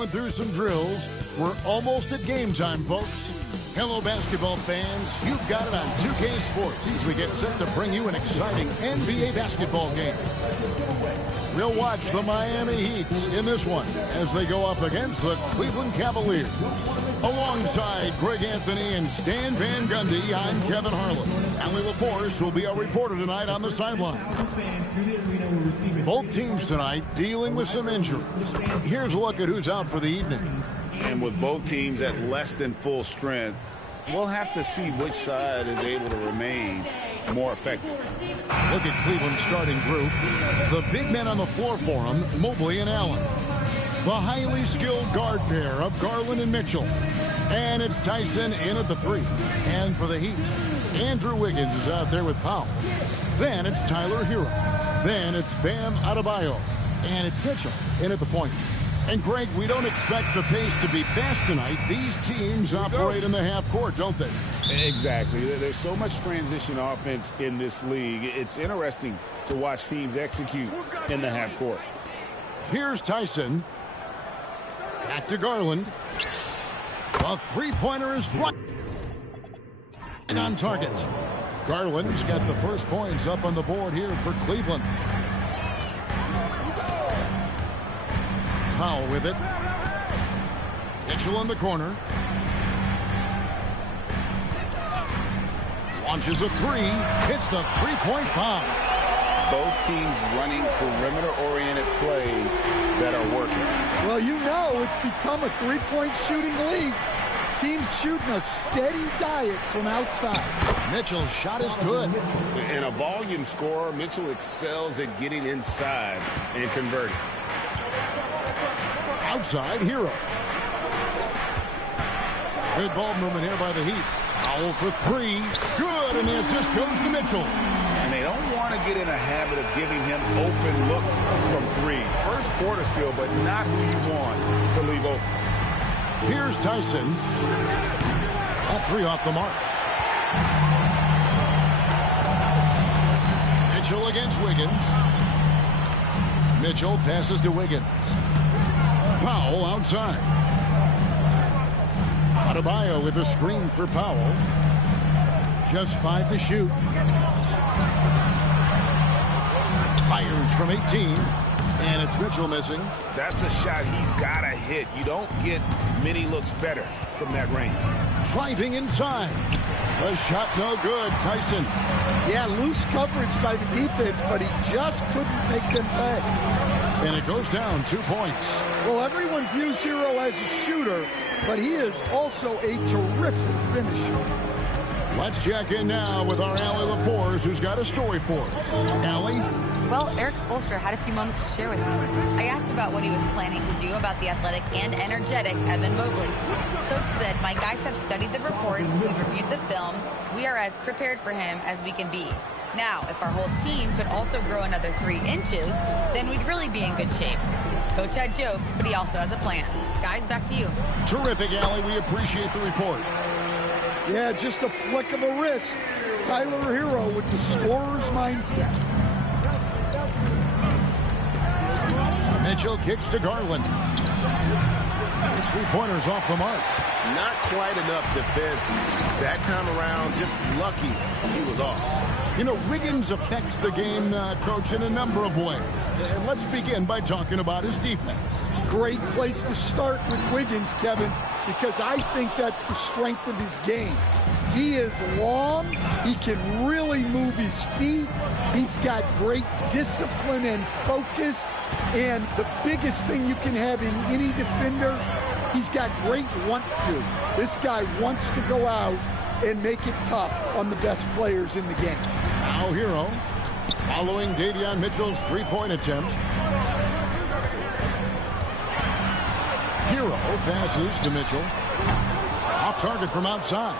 going through some drills. We're almost at game time, folks. Hello, basketball fans. You've got it on 2K Sports as we get set to bring you an exciting NBA basketball game. We'll watch the Miami Heat in this one as they go up against the Cleveland Cavaliers. Alongside Greg Anthony and Stan Van Gundy, I'm Kevin Harlan. Allie LaForce will be our reporter tonight on the sideline. Both teams tonight dealing with some injuries. Here's a look at who's out for the evening. And with both teams at less than full strength, we'll have to see which side is able to remain more effective. Look at Cleveland's starting group. The big men on the floor for them, Mobley and Allen. The highly skilled guard pair of Garland and Mitchell. And it's Tyson in at the 3. And for the Heat, Andrew Wiggins is out there with Powell. Then it's Tyler Hero. Then it's Bam Adebayo. And it's Mitchell in at the point. And, Greg, we don't expect the pace to be fast tonight. These teams operate in the half court, don't they? Exactly. There's so much transition offense in this league. It's interesting to watch teams execute in the half court. Here's Tyson. Back to Garland. A three-pointer is right. And on target. Garland's got the first points up on the board here for Cleveland. Powell with it. Mitchell in the corner. Launches a 3. Hits the three-point bomb. Both teams running perimeter-oriented plays that are working. Well, you know it's become a three-point shooting league. Teams shooting a steady diet from outside. Mitchell's shot is good. In a volume scorer, Mitchell excels at getting inside and converting. Outside, Hero. Good ball movement here by the Heat. Powell for 3. Good, and the assist goes to Mitchell. And they don't want to get in a habit of giving him open looks from 3. First quarter still, but not who you want to leave open. Here's Tyson. That 3 off the mark. Mitchell against Wiggins. Mitchell passes to Wiggins. Powell outside. Adebayo with a screen for Powell. Just 5 to shoot. Fires from 18. And it's Mitchell missing. That's a shot he's got to hit. You don't get many looks better from that range. Driving inside. The shot no good. Tyson. Yeah, loose coverage by the defense, but he just couldn't make them pay. And it goes down 2 points. Well, everyone views Hero as a shooter, but he is also a terrific finisher. Let's check in now with our Allie LaForce, who's got a story for us. Allie? Well, Eric Spoelstra had a few moments to share with me. I asked about what he was planning to do about the athletic and energetic Evan Mobley. Coach said, "My guys have studied the reports, we've reviewed the film, we are as prepared for him as we can be. Now, if our whole team could also grow another 3 inches, then we'd really be in good shape." Coach had jokes, but he also has a plan. Guys, back to you. Terrific, Allie. We appreciate the report. Yeah, just a flick of a wrist. Tyler Hero with the scorer's mindset. Mitchell kicks to Garland. It's 3-pointers off the mark. Not quite enough defense that time around. Just lucky he was off. You know, Wiggins affects the game, Coach, in a number of ways. And let's begin by talking about his defense. Great place to start with Wiggins, Kevin, because I think that's the strength of his game. He is long. He can really move his feet. He's got great discipline and focus. And the biggest thing you can have in any defender, he's got great want to. This guy wants to go out and make it tough on the best players in the game. Now Hero, following Davion Mitchell's 3-point attempt. Hero passes to Mitchell. Off target from outside.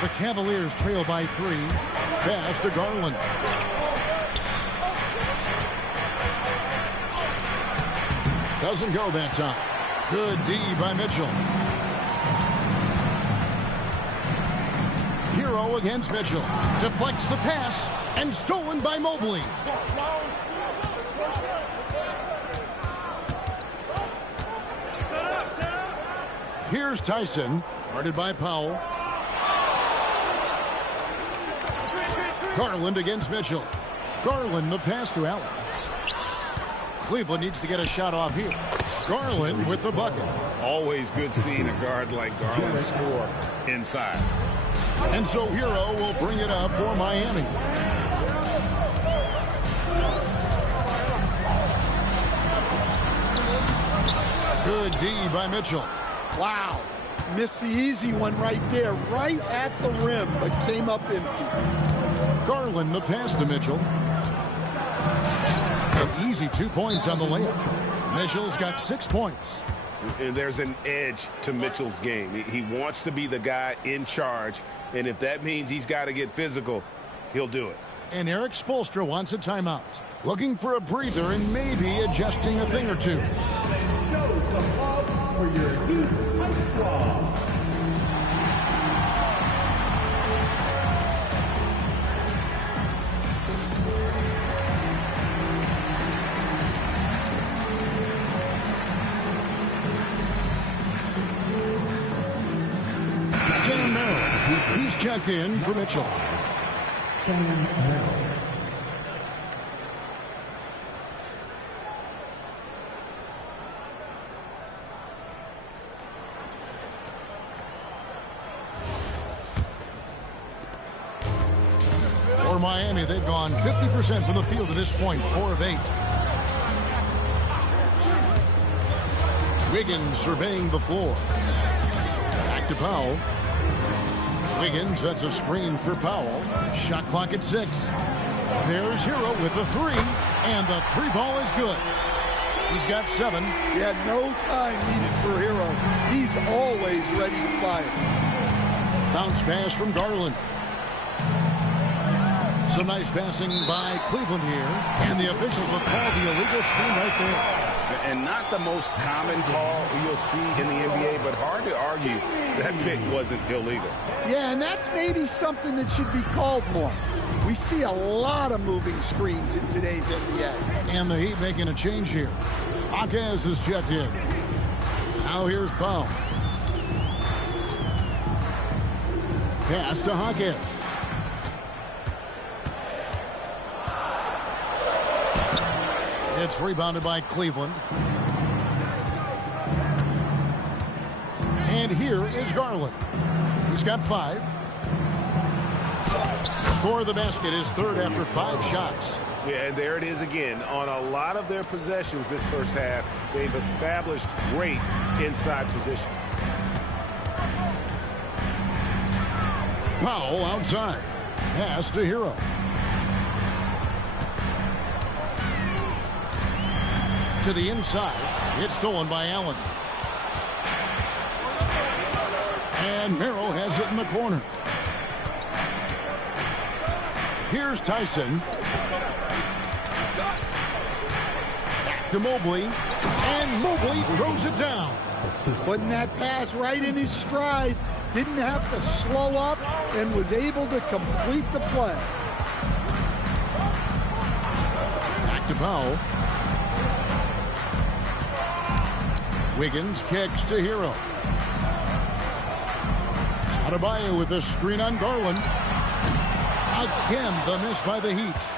The Cavaliers trail by 3. Pass to Garland. Doesn't go that time. Good D by Mitchell. Hero against Mitchell. Deflects the pass and stolen by Mobley. Here's Tyson, guarded by Powell. Garland against Mitchell. Garland the pass to Allen. Cleveland needs to get a shot off here. Garland with the bucket. Always good seeing a guard like Garland score inside. And so Hero will bring it up for Miami. Good D by Mitchell. Wow. Missed the easy one right there, right at the rim, but came up empty. Garland the pass to Mitchell. An easy 2 points on the layup. Mitchell's got 6 points. And there's an edge to Mitchell's game. He wants to be the guy in charge, and if that means he's got to get physical, he'll do it. And Eric Spoelstra wants a timeout. Looking for a breather and maybe adjusting a thing or two. For your Heat Ice Squad. Sam Merrill. He's checked in for Mitchell. Sam Merrill. For Miami, they've gone 50% from the field to this point, 4 of 8. Wiggins surveying the floor. Back to Powell. Wiggins sets a screen for Powell. Shot clock at 6. There's Hero with the 3, and the 3 ball is good. He's got 7. He had no time needed for Hero. He's always ready to fire. Bounce pass from Garland. Some nice passing by Cleveland here, and the officials will call the illegal screen right there. And not the most common call you'll see in the NBA, but hard to argue that pick wasn't illegal. Yeah, and that's maybe something that should be called more. We see a lot of moving screens in today's NBA. And the Heat making a change here. Jaquez is checked in. Now here's Powell. Pass to Jaquez. It's rebounded by Cleveland. And here is Garland. He's got 5. Score of the basket is 3rd after 5 shots. Yeah, and there it is again. On a lot of their possessions this first half, they've established great inside position. Powell outside. Pass to Hero. To the inside. It's stolen by Allen. And Merrill has it in the corner. Here's Tyson. Back to Mobley. And Mobley throws it down. Putting that pass right in his stride. Didn't have to slow up and was able to complete the play. Back to Powell. Wiggins kicks to Hero. Adebayo with a screen on Garland. Again, the miss by the Heat.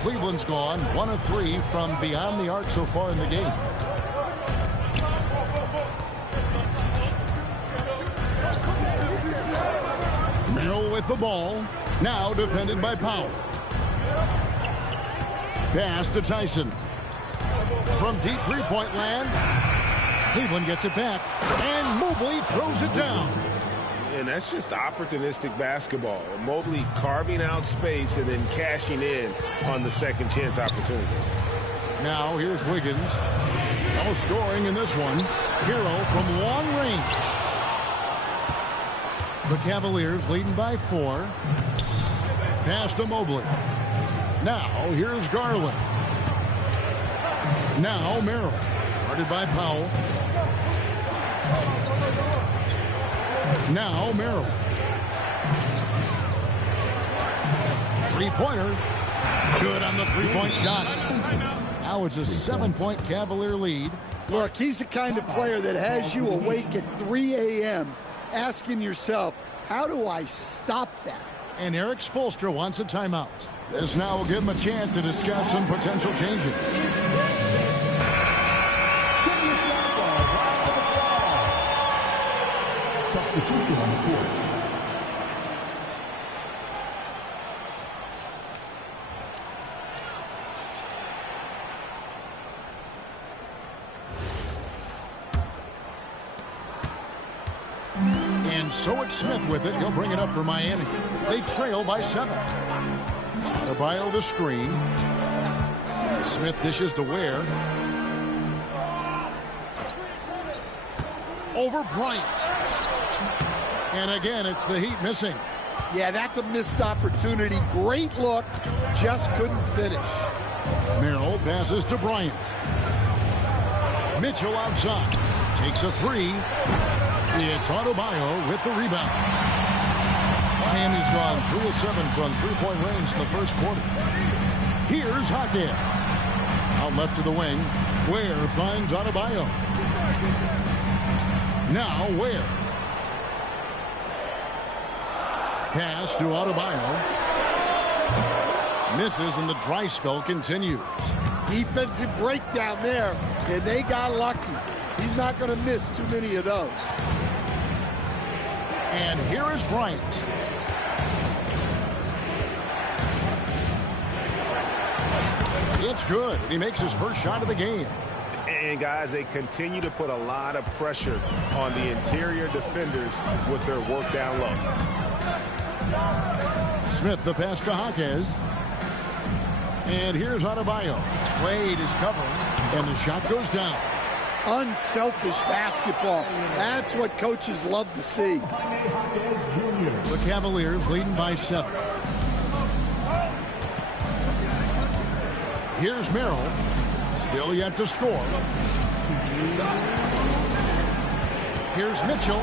Cleveland's gone 1 of 3 from beyond the arc so far in the game. Merrill with the ball. Now defended by Powell. Pass to Tyson. From deep three-point land, Cleveland gets it back, and Mobley throws it down. And that's just opportunistic basketball. Mobley carving out space and then cashing in on the second chance opportunity. Now here's Wiggins. No scoring in this one. Hero from long range. The Cavaliers leading by 4. Pass to Mobley. Now here's Garland. Now Merrill, guarded by Powell. Now Merrill. Three-pointer. Good on the three-point shot. Now it's a 7-point Cavalier lead. Look, he's the kind of player that has you awake at 3 a.m. asking yourself, how do I stop that? And Eric Spoelstra wants a timeout. This now will give him a chance to discuss some potential changes. Substitution on the court. And so it's Smith with it. He'll bring it up for Miami. They trail by 7. Adebayo the screen. Smith dishes to Ware. Over Bryant. And again, it's the Heat missing. Yeah, that's a missed opportunity. Great look, just couldn't finish. Merrill passes to Bryant. Mitchell outside. Takes a 3. It's Adebayo with the rebound. Miami's gone 3 of 7 from three-point range in the first quarter. Here's Hackett. Out left to the wing. Ware finds Adebayo. Now Ware. Pass to Adebayo. Misses and the dry spell continues. Defensive breakdown there, and they got lucky. He's not going to miss too many of those. And here is Bryant. It's good. He makes his first shot of the game. And, guys, they continue to put a lot of pressure on the interior defenders with their work down low. Smith the pass to Jaquez. And here's Adebayo. Wade is covering, and the shot goes down. Unselfish basketball. That's what coaches love to see. The Cavaliers leading by 7. Here's Merrill. Still yet to score. Here's Mitchell.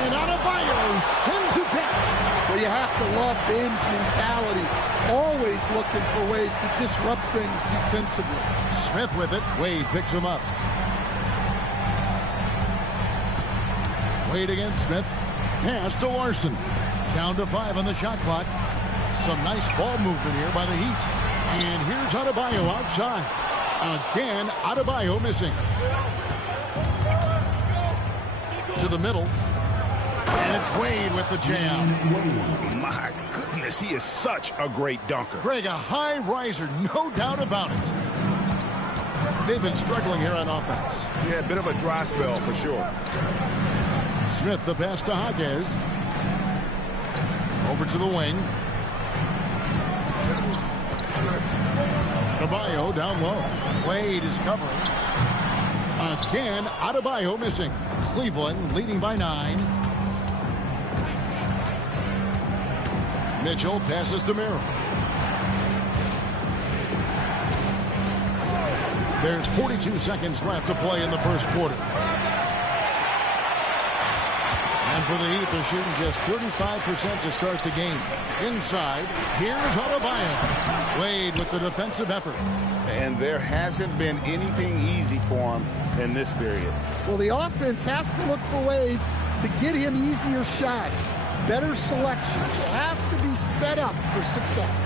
And Adebayo sends it back. Well, you have to love Bame's mentality. Always looking for ways to disrupt things defensively. Smith with it. Wade picks him up. Wade against Smith. Pass to Larson. Down to 5 on the shot clock. Some nice ball movement here by the Heat. And here's Adebayo outside. Again, Adebayo missing. To the middle. And it's Wade with the jam. My goodness, he is such a great dunker. Greg, a high riser, no doubt about it. They've been struggling here on offense. Yeah, a bit of a dry spell for sure. Smith the pass to Jaquez. Over to the wing. Adebayo down low. Wade is covering. Again, Adebayo missing. Cleveland leading by 9. Mitchell passes to Merrill. There's 42 seconds left to play in the first quarter. And for the Heat, they're shooting just 35% to start the game. Inside, here's Adebayo. Wade with the defensive effort. And there hasn't been anything easy for him in this period. Well, the offense has to look for ways to get him easier shots. Better selections. You have to be set up for success.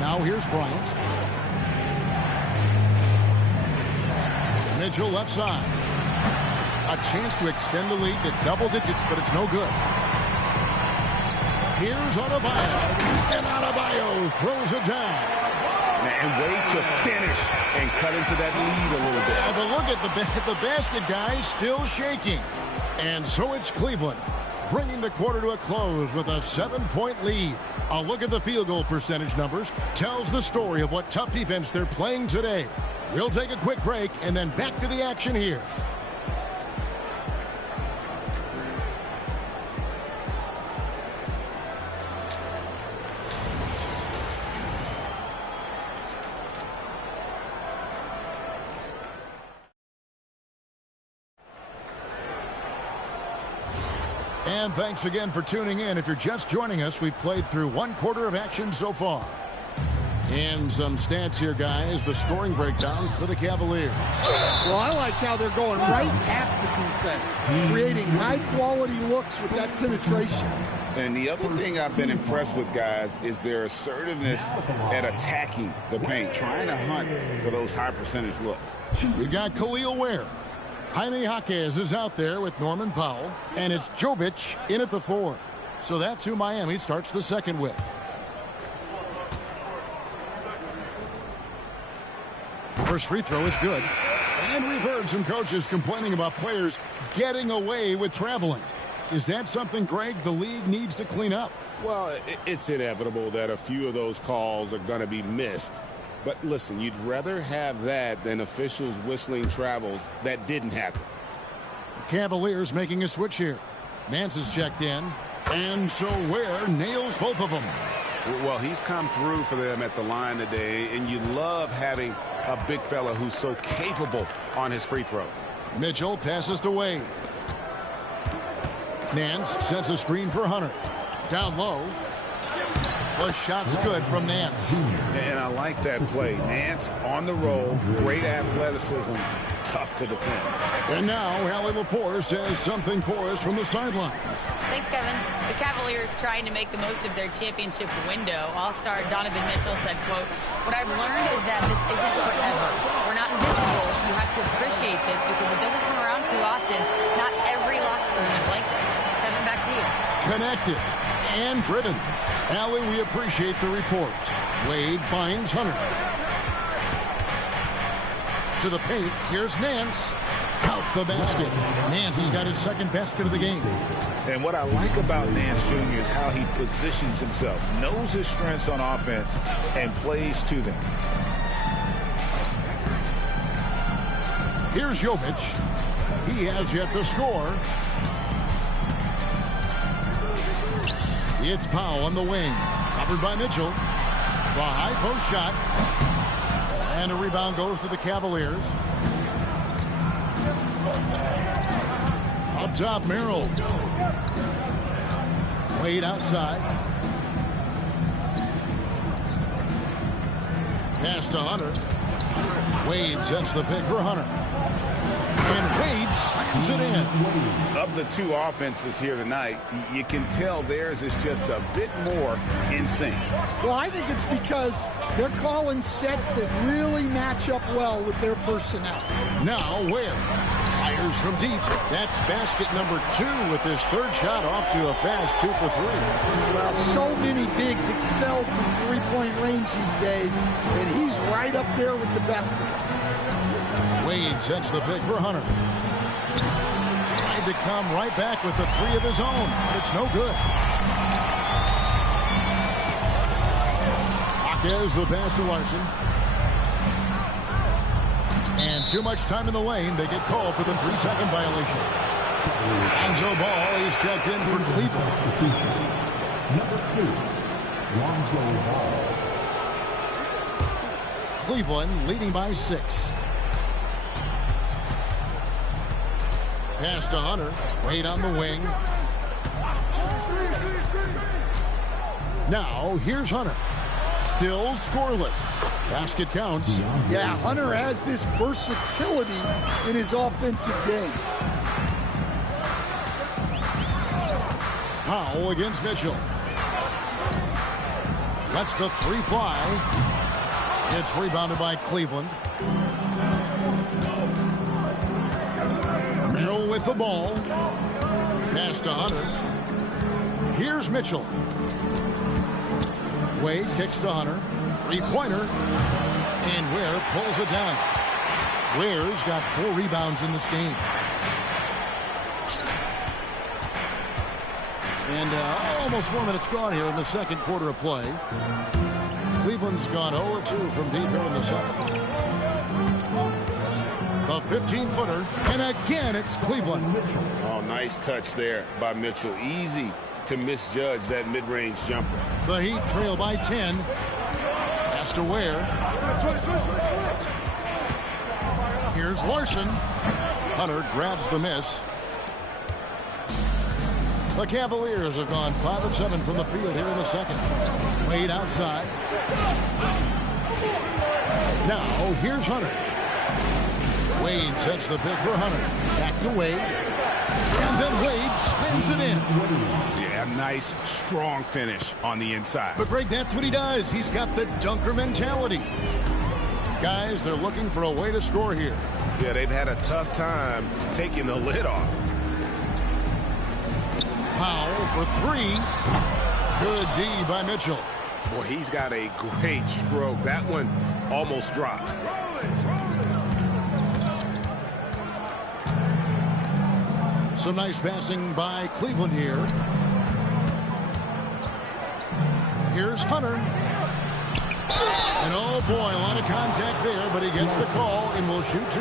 Now here's Bryant. Mitchell left side. A chance to extend the lead to double digits, but it's no good. Here's Adebayo. And Adebayo throws it down. And wait to finish and cut into that lead a little bit. Yeah, but look at the basket guy still shaking. And so it's Cleveland, bringing the quarter to a close with a 7-point lead. A look at the field goal percentage numbers tells the story of what tough defense they're playing today. We'll take a quick break and then back to the action here. And thanks again for tuning in. If you're just joining us, we've played through one quarter of action so far. And some stats here, guys. The scoring breakdown for the Cavaliers. Well, I like how they're going right at the defense, creating high-quality looks with that penetration. And the other thing I've been impressed with, guys, is their assertiveness at attacking the paint, trying to hunt for those high-percentage looks. We've got Khalil Ware. Jaime Jaquez is out there with Norman Powell. And it's Jovic in at the 4. So that's who Miami starts the second with. First free throw is good. And we've heard some coaches complaining about players getting away with traveling. Is that something, Greg, the league needs to clean up? Well, it's inevitable that a few of those calls are going to be missed. But listen, you'd rather have that than officials whistling travels that didn't happen. The Cavaliers making a switch here. Nance is checked in. And so Ware nails both of them. Well, he's come through for them at the line today, and you love having a big fella who's so capable on his free throws. Mitchell passes to Wade. Nance sets a screen for Hunter. Down low. The shot's good from Nance. And I like that play. Nance on the roll, great athleticism, tough to defend. And now Allie LaForce says something for us from the sideline. Thanks, Kevin. The Cavaliers trying to make the most of their championship window. All-star Donovan Mitchell said, quote, "What I've learned is that this isn't forever. We're not invincible. You have to appreciate this because it doesn't come around too often. Not every locker room is like this." Kevin, back to you. Connected and driven. Allie, we appreciate the report. Wade finds Hunter. To the paint. Here's Nance. Count the basket. Nance has got his second basket of the game. And what I like about Nance Jr. is how he positions himself, knows his strengths on offense, and plays to them. Here's Jovic. He has yet to score. It's Powell on the wing. Covered by Mitchell. The high post shot. And a rebound goes to the Cavaliers. Up top, Merrill. Wade outside. Pass to Hunter. Wade sets the pick for Hunter. And Wade slams it in. Of the two offenses here tonight, you can tell theirs is just a bit more in sync. Well, I think it's because they're calling sets that really match up well with their personnel. Now Ware fires from deep. That's basket number 2 with his third shot off to a fast 2 for 3. Well, so many bigs excel from three-point range these days, and he's right up there with the best of them. Wade sets the pick for Hunter. Tried to come right back with the 3 of his own, but it's no good. Jaquez the pass to Larson. And too much time in the lane. They get called for the 3-second violation. Lonzo Ball is checked in for Cleveland. Number 2, Lonzo Ball. Cleveland leading by 6. Pass to Hunter. Wade on the wing. Now here's Hunter. Still scoreless. Basket counts. Yeah, Hunter has this versatility in his offensive game. Powell against Mitchell. Lets the 3 fly. It's rebounded by Cleveland. Merrill with the ball. Pass to Hunter. Here's Mitchell. Wade kicks to Hunter. 3-pointer. And Ware pulls it down. Ware's got 4 rebounds in this game. And almost 4 minutes gone here in the second quarter of play. Cleveland's gone 0-2 from deep here in the second. The 15-footer, and again it's Cleveland. Oh, nice touch there by Mitchell. Easy to misjudge that mid-range jumper. The Heat trail by 10. Pass to Ware. Here's Larson. Hunter grabs the miss. The Cavaliers have gone 5 of 7 from the field here in the second. Wade outside. Now, here's Hunter. Wade sets the pick for Hunter. Back to Wade. And then Wade slams it in. Yeah, nice, strong finish on the inside. But, Greg, that's what he does. He's got the dunker mentality. Guys, they're looking for a way to score here. Yeah, they've had a tough time taking the lid off. Powell for three. Good D by Mitchell. Boy, he's got a great stroke. That one almost dropped. Some nice passing by Cleveland here. Here's Hunter. And oh boy, a lot of contact there, but he gets the call and will shoot two.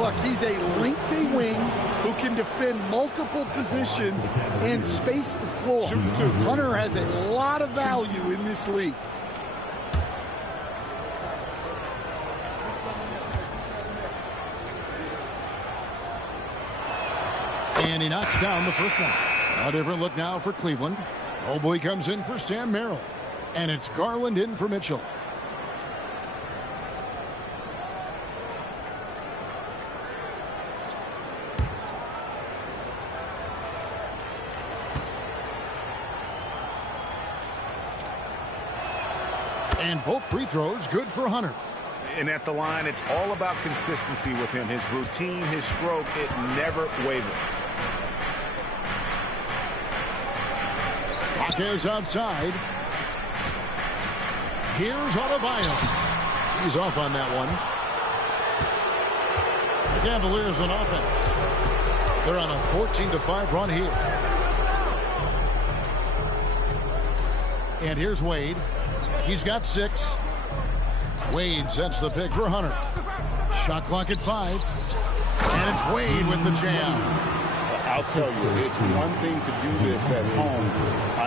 Look, he's a lengthy wing who can defend multiple positions and space the floor. Shoot two. Hunter has a lot of value in this league. And he knocks down the first one. A different look now for Cleveland. Mobley comes in for Sam Merrill. And it's Garland in for Mitchell. And both free throws good for Hunter. And at the line, it's all about consistency with him. His routine, his stroke, it never wavers. Jaquez outside. Here's Adebayo. He's off on that one. The Cavaliers on offense. They're on a 14-5 run here. And here's Wade. He's got 6. Wade sets the pick for Hunter. Shot clock at 5. And it's Wade with the jam. I'll tell you, it's one thing to do this at home,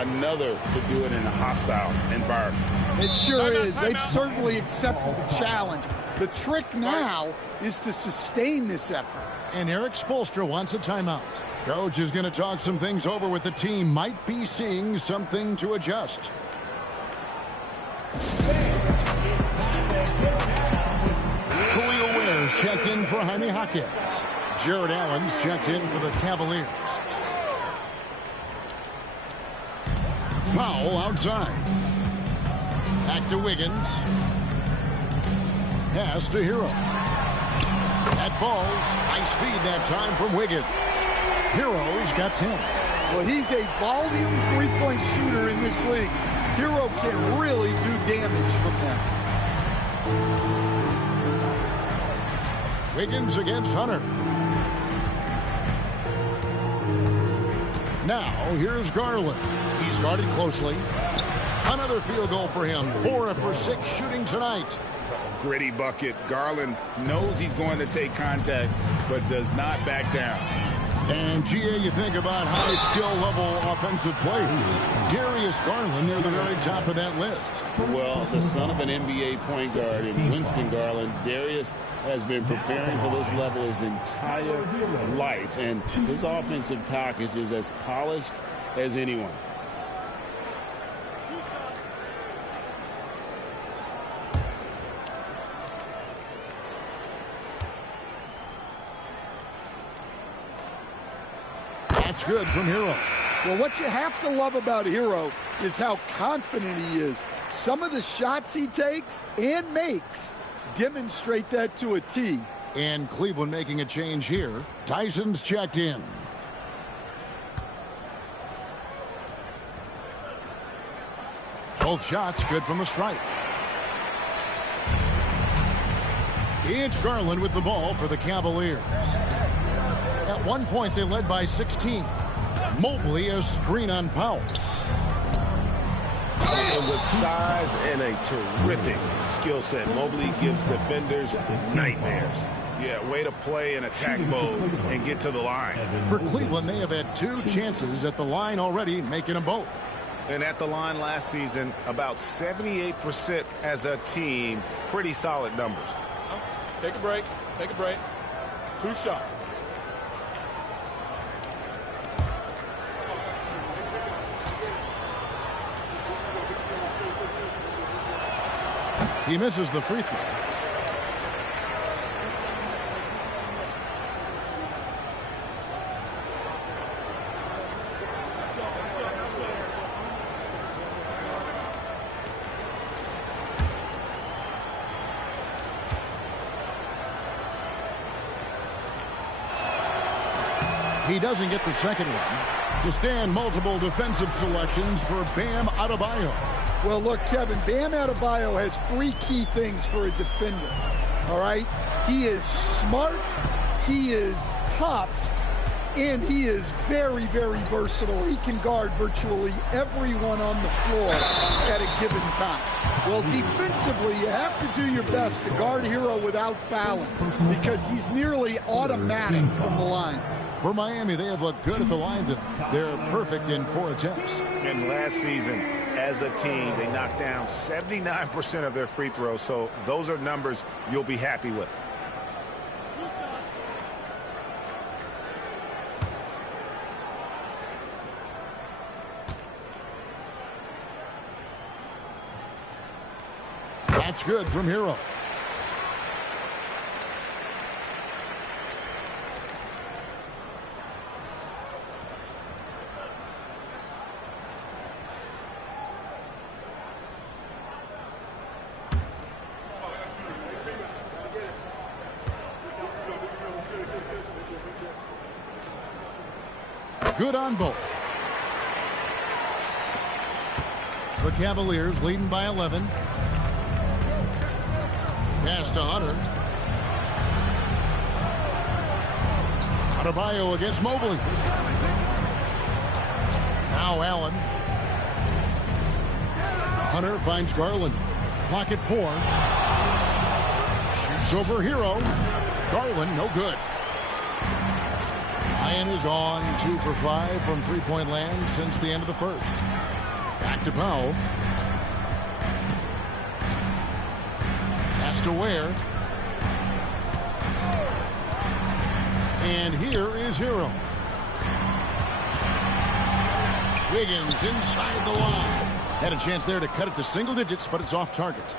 another to do it in a hostile environment. It sure is. They've certainly accepted the challenge. The trick now is to sustain this effort. And Eric Spoelstra wants a timeout. Coach is going to talk some things over with the team. Might be seeing something to adjust. Khalil Ware's checked in for Jaime Jaquez. Jared Allen's checked in for the Cavaliers. Powell outside. Back to Wiggins. Pass to Hero. That falls. Nice feed that time from Wiggins. Hero's got 10. Well, he's a volume three-point shooter in this league. Hero can really do damage from that. Wiggins against Hunter. Now, here's Garland. He's guarded closely. Another field goal for him. 4 for 6 shooting tonight. Gritty bucket. Garland knows he's going to take contact, but does not back down. And, GA, you think about high skill level offensive players. Darius Garland near the very top of that list. Well, the son of an NBA point guard in Winston Garland, Darius has been preparing for this level his entire life. And his offensive package is as polished as anyone. That's good from Hero. Well, what you have to love about Hero is how confident he is. Some of the shots he takes and makes demonstrate that to a T. And Cleveland making a change here. Tyson's checked in. Both shots good from the stripe. It's Garland with the ball for the Cavaliers. At one point, they led by 16. Mobley a screen on Powell. And with size and a terrific skill set, Mobley gives defenders nightmares. Yeah, way to play in attack mode and get to the line. For Cleveland, they have had 2 chances at the line already, making them both. And at the line last season, about 78% as a team. Pretty solid numbers. Take a break. Take a break. 2 shots. He misses the free throw. He doesn't get the second one. To stand, multiple defensive selections for Bam Adebayo. Well, look, Kevin, Bam Adebayo has three key things for a defender, all right? He is smart, he is tough, and he is very, very versatile. He can guard virtually everyone on the floor at a given time. Well, defensively, you have to do your best to guard Hero without fouling because he's nearly automatic from the line. For Miami, they have looked good at the line tonight. They're perfect in 4 attempts. And last season, as a team, they knocked down 79% of their free throws, so those are numbers you'll be happy with. That's good from Hero. Good on both. The Cavaliers leading by 11. Pass to Hunter. Adebayo against Mobley. Now Allen. Hunter finds Garland. Clock at 4. Shoots over Hero. Garland, no good. Ryan is on 2 for 5 from three-point land since the end of the first. Back to Powell. Pass to Ware. And here is Hero. Wiggins inside the line. Had a chance there to cut it to single digits, but it's off target.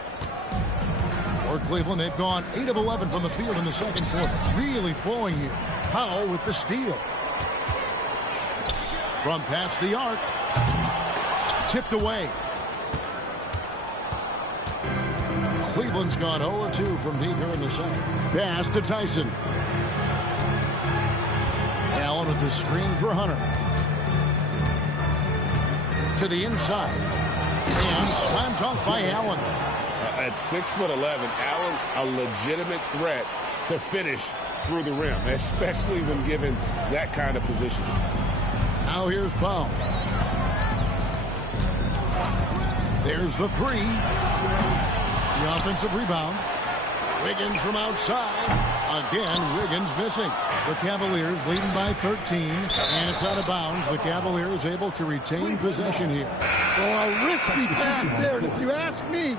For Cleveland, they've gone 8 of 11 from the field in the second quarter. Really flowing here. Powell with the steal. From past the arc. Tipped away. Cleveland's gone 0-2 from deep here in the second. Pass to Tyson. Allen with the screen for Hunter. To the inside. And slam dunk by Allen. At 6'11", Allen a legitimate threat to finish through the rim, especially when given that kind of position. Now here's Powell. There's the 3. The offensive rebound. Wiggins from outside. Again, Wiggins missing. The Cavaliers leading by 13, and it's out of bounds. The Cavaliers able to retain possession here. Well, a risky pass there, and if you ask me,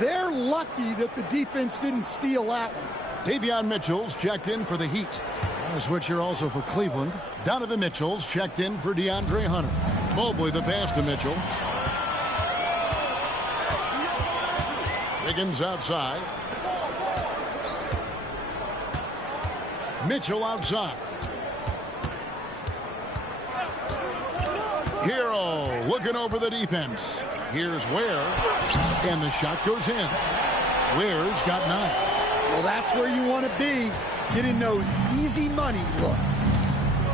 they're lucky that the defense didn't steal that one. Davion Mitchell's checked in for the Heat. And a switch here also for Cleveland. Donovan Mitchell's checked in for DeAndre Hunter. Mobley the pass to Mitchell. Wiggins outside. Mitchell outside. Hero looking over the defense. Here's Ware. And the shot goes in. Ware's got 9. Well, that's where you want to be, getting those easy money looks.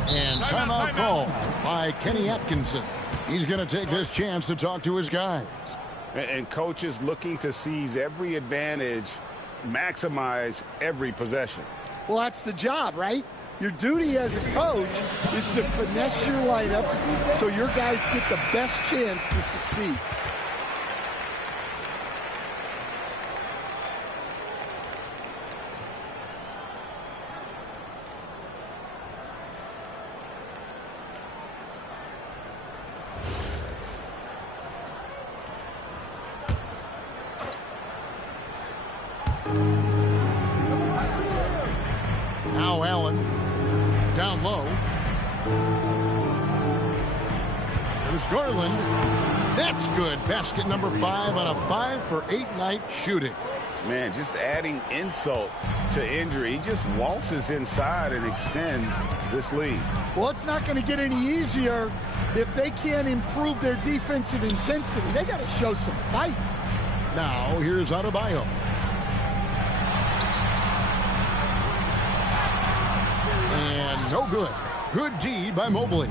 And timeout call by Kenny Atkinson. He's going to take this chance to talk to his guys. And coaches looking to seize every advantage, maximize every possession. Well, that's the job, right? Your duty as a coach is to finesse your lineups so your guys get the best chance to succeed. Now Allen down low. There's Garland. That's good. Basket number 5 on a 5-for-8 night shooting. Man, just adding insult to injury. He just waltzes inside and extends this lead. Well, it's not going to get any easier if they can't improve their defensive intensity. They got to show some fight. Now here's Adebayo. And no good. Good D by Mobley.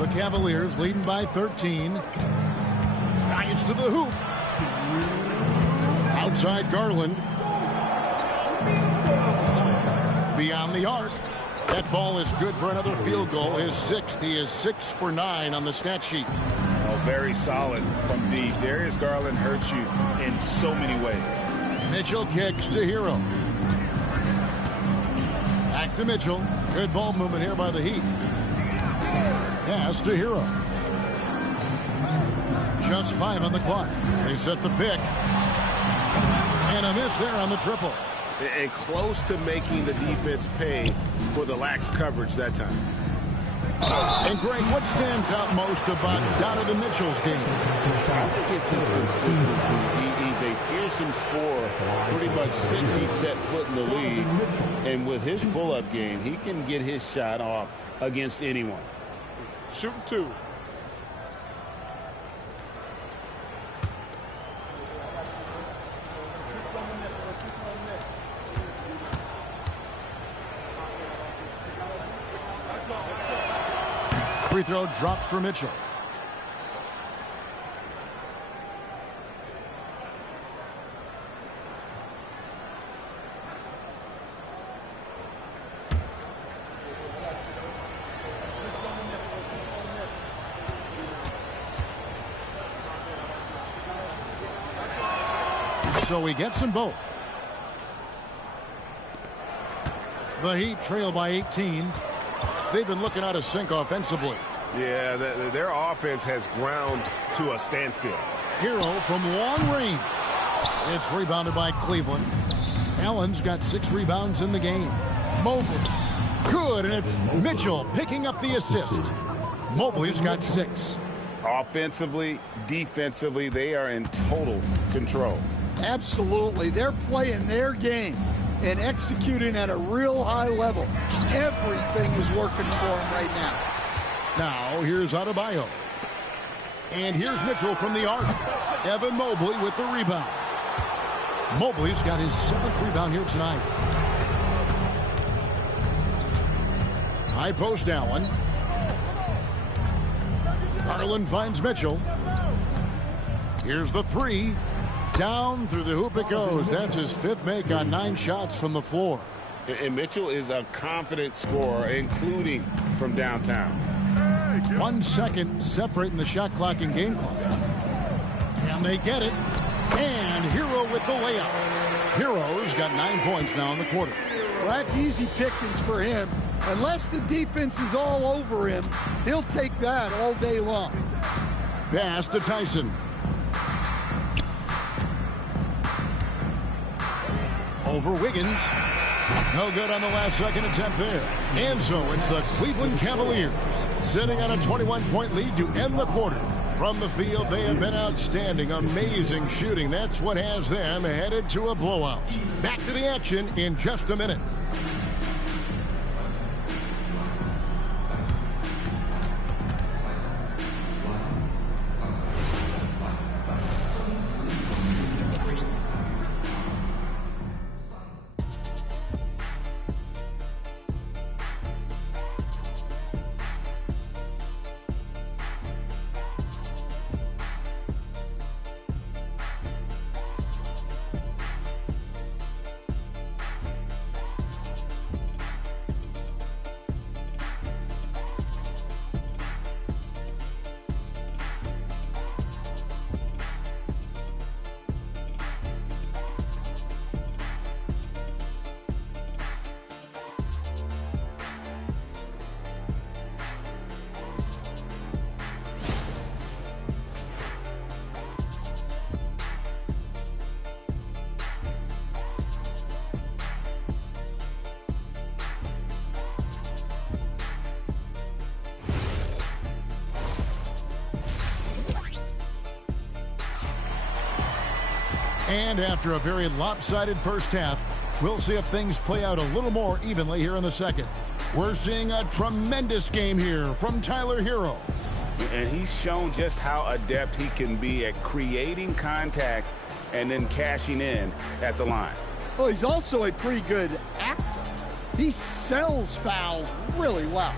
The Cavaliers leading by 13. Drives to the hoop. Outside Garland. Beyond the arc. That ball is good for another field goal. His sixth. He is 6 for 9 on the stat sheet. Oh, very solid from D. Darius Garland hurts you in so many ways. Mitchell kicks to Hero. Back to Mitchell. Good ball movement here by the Heat. Pass to Hero. Just 5 on the clock. They set the pick. And a miss there on the triple. And close to making the defense pay for the lax coverage that time. And Greg, what stands out most about Donovan Mitchell's game? I think it's his consistency. He's a fearsome scorer pretty much since he set foot in the league. And with his pull-up game, he can get his shot off against anyone. Shooting 2. Free throw drops for Mitchell. So he gets them both. The Heat trail by 18. They've been looking out of sync offensively. Yeah, their offense has ground to a standstill. Hero from long range. It's rebounded by Cleveland. Allen's got 6 rebounds in the game. Mobley. Good, and it's Mitchell picking up the assist. Mobley's got 6. Offensively, defensively, they are in total control. Absolutely. They're playing their game and executing at a real high level. Everything is working for them right now. Now, here's Adebayo. And here's Mitchell from the arc. Evan Mobley with the rebound. Mobley's got his 7th rebound here tonight. High post Allen. Garland finds Mitchell. Here's the 3. Down through the hoop it goes. That's his 5th make on 9 shots from the floor. And Mitchell is a confident scorer, including from downtown. 1 second separating the shot clock and game clock. Can they get it? And Hero with the layup. Hero's got 9 points now in the quarter. Well, that's easy pickings for him. Unless the defense is all over him, he'll take that all day long. Pass to Tyson. Over Wiggins. No good on the last second attempt there. And so it's the Cleveland Cavaliers sitting on a 21-point lead to end the quarter. From the field, they have been outstanding. Amazing shooting. That's what has them headed to a blowout. Back to the action in just a minute. And after a very lopsided first half, we'll see if things play out a little more evenly here in the second. We're seeing a tremendous game here from Tyler Hero. And he's shown just how adept he can be at creating contact and then cashing in at the line. Well, he's also a pretty good actor. He sells fouls really well.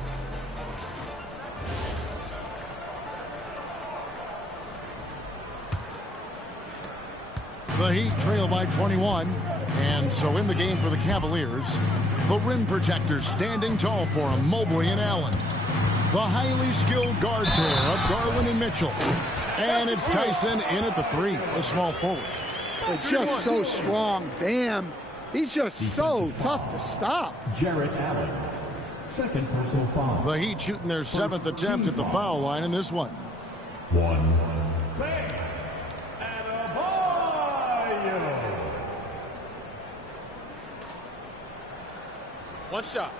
The Heat trail by 21. And so in the game for the Cavaliers, the rim protectors standing tall for him, Mobley and Allen. The highly skilled guard pair of Garland and Mitchell. And it's Tyson in at the 3, a small forward. They're just so strong. Bam. He's just so tough to stop. Jarrett Allen. Second personal foul. The Heat shooting their 7th attempt at the foul line in this one. 1. One shot.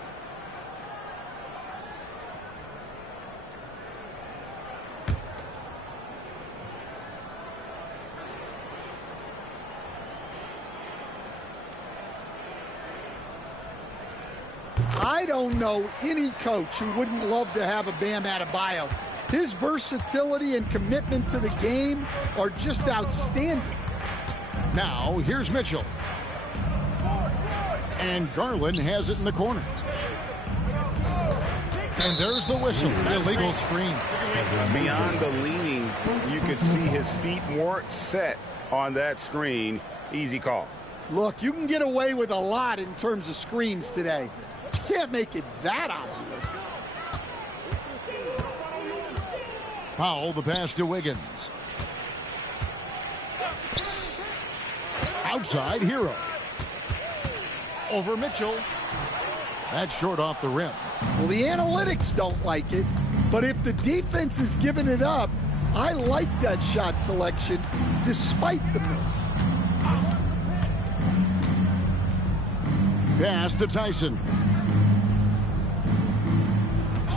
I don't know any coach who wouldn't love to have a Bam Adebayo. His versatility and commitment to the game are just outstanding. Now, here's Mitchell. And Garland has it in the corner. And there's the whistle. Illegal screen. Beyond the leaning, you could see his feet weren't set on that screen. Easy call. Look, you can get away with a lot in terms of screens today. But you can't make it that obvious. Powell, the pass to Wiggins. Outside, Hero. Over Mitchell. That's short off the rim. Well, the analytics don't like it, but if the defense is giving it up, I like that shot selection despite the miss. Pass to Tyson.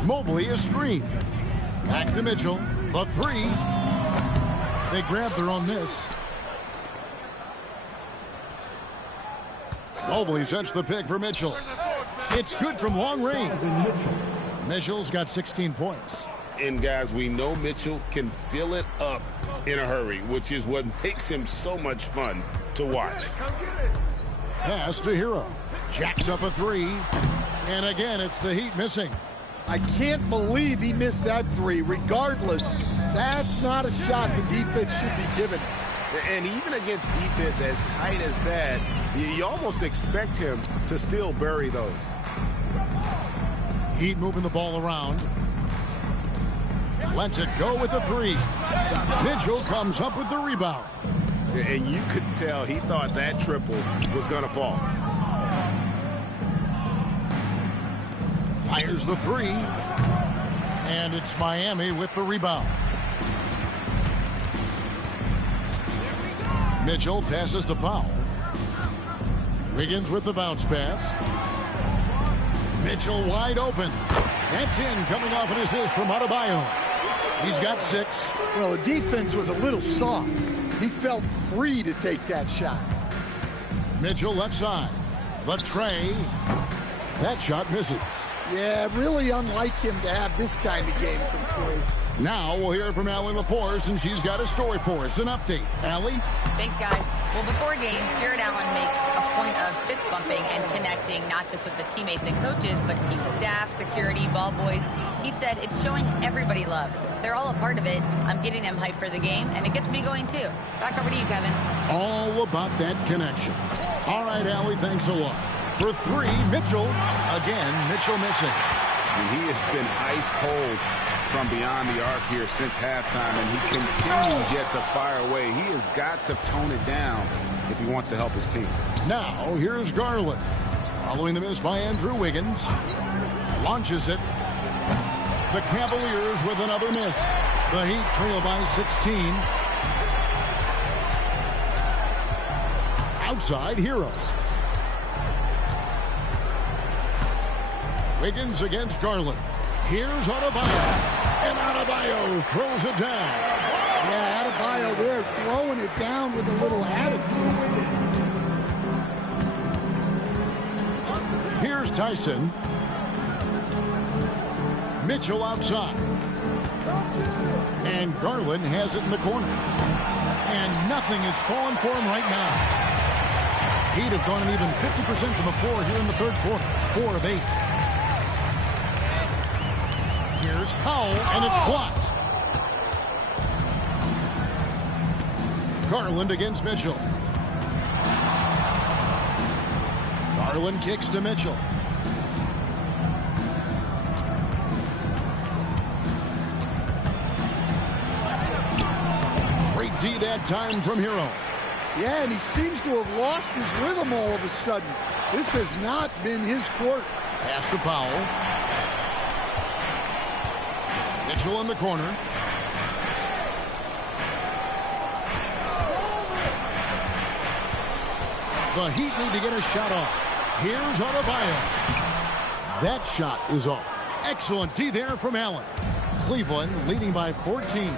Mobley is screened. Back to Mitchell. The 3. They grab their own miss. Mobley sets the pick for Mitchell. It's good from long range. Mitchell's got 16 points. And guys, we know Mitchell can fill it up in a hurry, which is what makes him so much fun to watch. Pass to Hero. Jacks up a 3. And again, it's the Heat missing. I can't believe he missed that 3. Regardless, that's not a shot the defense should be giving. And even against defense as tight as that, you almost expect him to still bury those. Heat moving the ball around. Lets it go with the 3. Mitchell comes up with the rebound. And you could tell he thought that triple was going to fall. Fires the 3. And it's Miami with the rebound. Mitchell passes to Powell. Wiggins with the bounce pass. Mitchell wide open. That's in, coming off an assist from Adebayo. He's got 6. Well, the defense was a little soft. He felt free to take that shot. Mitchell left side. The tray. That shot misses. Yeah, really unlike him to have this kind of game from 3. Now we'll hear from Allie LaForce, and she's got a story for us. An update. Allie? Thanks, guys. Well, before games, Jared Allen makes a point of fist bumping and connecting not just with the teammates and coaches, but team staff, security, ball boys. He said it's showing everybody love. They're all a part of it. I'm getting them hyped for the game, and it gets me going, too. Back over to you, Kevin. All about that connection. All right, Allie, thanks a lot. For 3, Mitchell. Again, Mitchell missing. And he has been ice cold from beyond the arc here since halftime, and he continues yet to fire away. He has got to tone it down if he wants to help his team. Now, here's Garland. Following the miss by Andrew Wiggins. Launches it. The Cavaliers with another miss. The Heat trail by 16. Outside, Hero. Wiggins against Garland. Here's Adebayo. And Adebayo throws it down. Yeah, Adebayo there throwing it down with a little attitude. Here's Tyson. Mitchell outside. And Garland has it in the corner. And nothing is falling for him right now. Heat have gone an even 50% from the floor here in the third quarter. 4 of 8. Here's Powell, and it's blocked. Garland against Mitchell. Garland kicks to Mitchell. Great D that time from Hero. Yeah, and he seems to have lost his rhythm all of a sudden. This has not been his quarter. Pass to Powell. Mitchell in the corner. The Heat need to get a shot off. Here's Adebayo. That shot is off. Excellent D there from Allen. Cleveland leading by 14.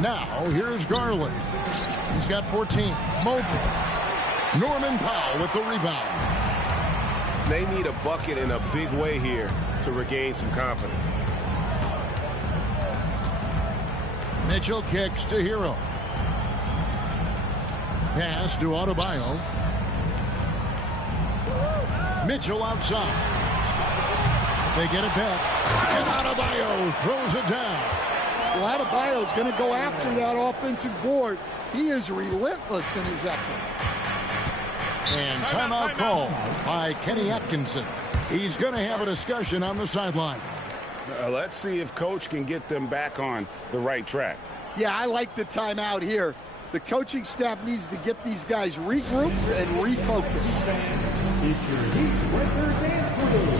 Now, here's Garland. He's got 14. Mobley. Norman Powell with the rebound. They need a bucket in a big way here to regain some confidence. Mitchell kicks to Hero. Pass to Adebayo. Mitchell outside. They get it back. And Adebayo throws it down. Well, Adebayo's going to go after that offensive board. He is relentless in his effort. And timeout call by Kenny Atkinson. He's going to have a discussion on the sideline. Let's see if Coach can get them back on the right track. Yeah, I like the timeout here. The coaching staff needs to get these guys regrouped and refocused. It's your Heat record dance crew.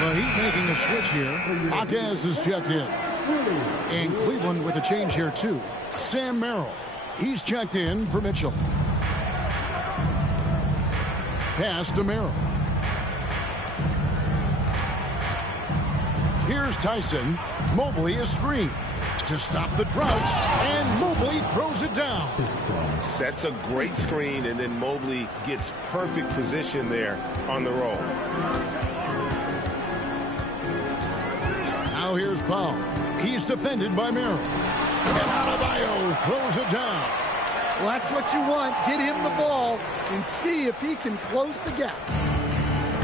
The Heat making a switch here. Marquez is checked in. And Cleveland with a change here, too. Sam Merrill. He's checked in for Mitchell. Pass to Merrill. Here's Tyson. Mobley is screened to stop the drought. And Mobley throws it down. Sets a great screen, and then Mobley gets perfect position there on the roll. Now here's Powell. He's defended by Merrill. And Adebayo throws it down. Well, that's what you want. Get him the ball and see if he can close the gap.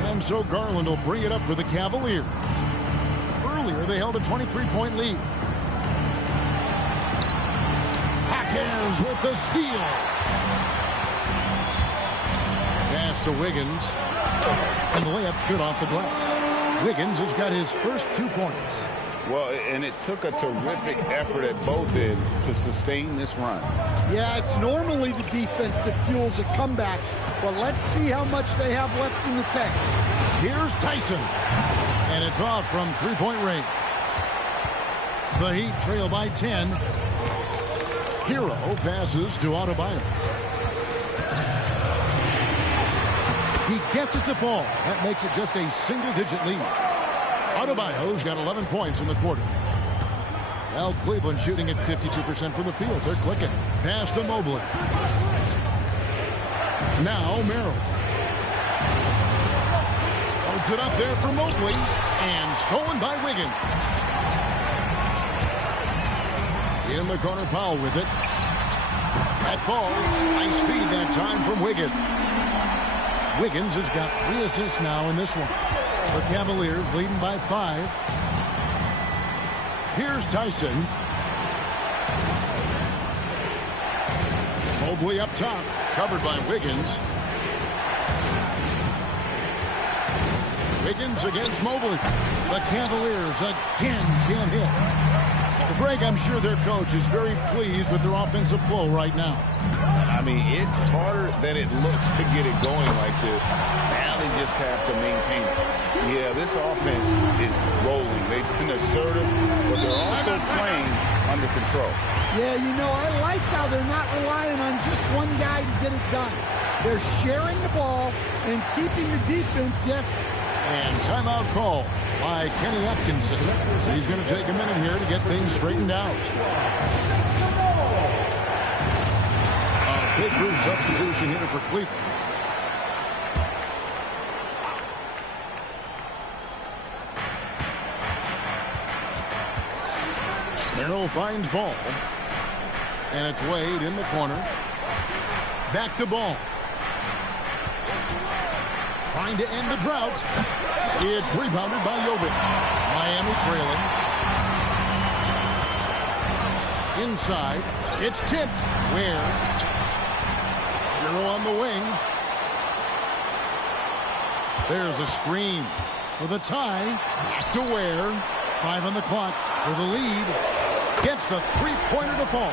And so Garland will bring it up for the Cavaliers. Earlier, they held a 23-point lead. Hackers with the steal. Pass to Wiggins. And the layup's good off the glass. Wiggins has got his first 2 points. Well, and it took a terrific effort at both ends to sustain this run. Yeah, it's normally the defense that fuels a comeback, but let's see how much they have left in the tank. Here's Tyson. And it's off from three-point range. The Heat trail by 10. Hero passes to Adebayo. He gets it to fall. That makes it just a single-digit lead. Adebayo's got 11 points in the quarter. Well, Cleveland shooting at 52% from the field. They're clicking. Pass to Mobley. Now Merrill. Holds it up there for Mobley. And stolen by Wiggins. In the corner, Powell with it. That falls. Nice feed that time from Wiggins. Wiggins has got 3 assists now in this one. The Cavaliers leading by 5. Here's Tyson. Mobley up top, covered by Wiggins. Wiggins against Mobley. The Cavaliers again can't hit. The break, I'm sure their coach is very pleased with their offensive flow right now. I mean, it's harder than it looks to get it going like this. Now they just have to maintain it. Yeah, this offense is rolling. They've been assertive, but they're also playing under control. Yeah, you know, I like how they're not relying on just one guy to get it done. They're sharing the ball and keeping the defense guessing. And timeout call by Kenny Atkinson. He's going to take a minute here to get things straightened out. A big group substitution here for Cleveland. Merrill finds ball. And it's Wade in the corner. Back to ball. trying to end the drought. It's rebounded by Jovic. Miami trailing. Inside. It's tipped. Where? Hero on the wing. There's a screen for the tie. Back to Ware. 5 on the clock for the lead. Gets the three-pointer to fall.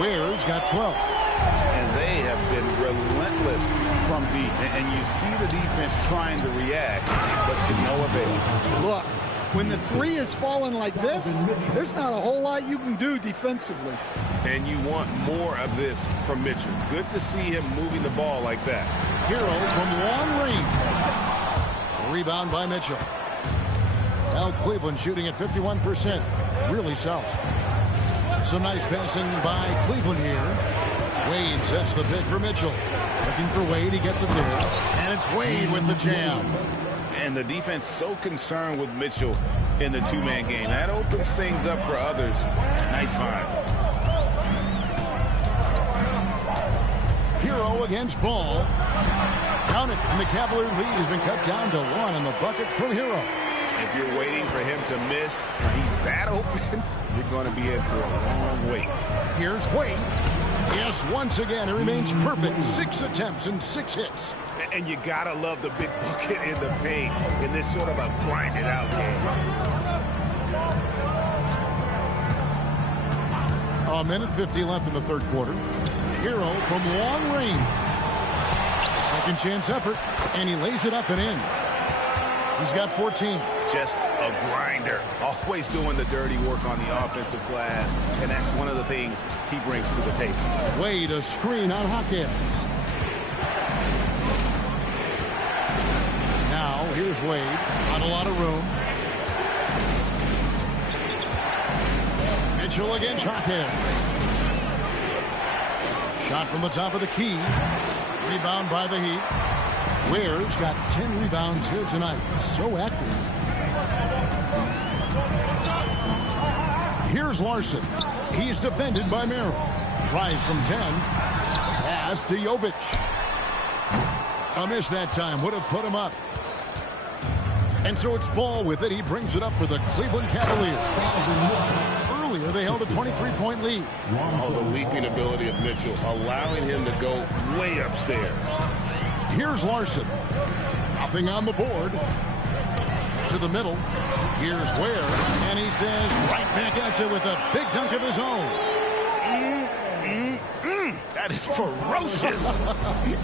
Ware's got 12. And they have been relentless from deep. And you see the defense trying to react, but to no avail. Look, when the three is falling like this, there's not a whole lot you can do defensively. And you want more of this from Mitchell. Good to see him moving the ball like that. Hero from long range. Rebound by Mitchell. Now Cleveland shooting at 51%. Really solid. Some nice passing by Cleveland here. Wade sets the pick for Mitchell. Looking for Wade. He gets it there. And it's Wade with the jam. And the defense so concerned with Mitchell in the two-man game. That opens things up for others. Nice find. Hero against Ball. Count it. And the Cavalier lead has been cut down to 1 on the bucket from Hero. If you're waiting for him to miss, and he's that open, you're going to be in for a long wait. Here's Wade. Yes, once again, it remains perfect. 6 attempts and 6 hits. And you got to love the big bucket in the paint in this sort of a grinded-out game. A minute 50 left in the third quarter. Hero from long range. A second chance effort, and he lays it up and in. He's got 14. Just a grinder. Always doing the dirty work on the offensive glass, and that's one of the things he brings to the table. Wade, a screen on Hackett. Now, here's Wade. Not a lot of room. Mitchell against Hackett. Shot from the top of the key. Rebound by the Heat. Ware's got 10 rebounds here tonight. So active. Here's Larson. He's defended by Merrill. Tries from 10. Pass to Jovic. A miss that time. Would have put him up. And so it's Ball with it. He brings it up for the Cleveland Cavaliers. Earlier, they held a 23-point lead. Oh, the leaping ability of Mitchell, allowing him to go way upstairs. Here's Larson. Nothing on the board. To the middle. Here's Ware. And he says, right back at you with a big dunk of his own. That is ferocious.